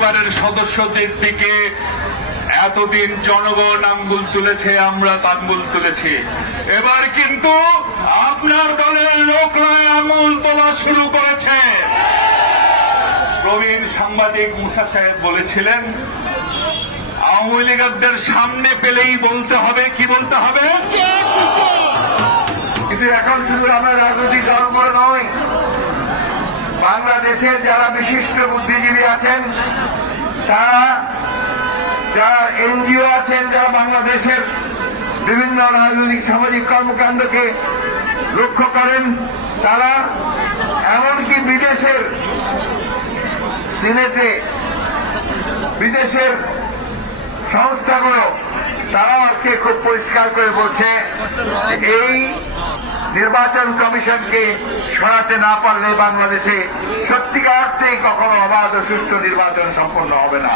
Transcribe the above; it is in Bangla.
পরিবারের সদস্যদের দিকে এতদিন জনগণ আঙ্গুল তুলেছে, আমরা আঙ্গুল তুলেছি। এবার কিন্তু আপনার দলের লোকরাই আঙ্গুল তোলা শুরু করেছে। প্রবীণ সাংবাদিক মুসা সাহেব বলেছিলেন, আওয়ামী লীগদের সামনে পেলেই বলতে হবে, কি বলতে হবে? কিন্তু এখন শুধু আমরা রাজনৈতিক দলগুলো নয়, বাংলাদেশের যারা বিশিষ্ট বুদ্ধিজীবী আছেন, তারা যারা এনজিও আছেন, যারা বাংলাদেশের বিভিন্ন রাজনৈতিক সামাজিক কর্মকাণ্ডকে লক্ষ্য করেন, তারা এমনকি বিদেশের সিনেটে, বিদেশের সংস্থাগুলো তারাও আজকে খুব পরিষ্কার করে বলছে এই নির্বাচন কমিশনকে সরাতে না পারলে বাংলাদেশে সত্যিকার অর্থেই কখনো অবাধ ও সুষ্ঠু নির্বাচন সম্পন্ন হবে না।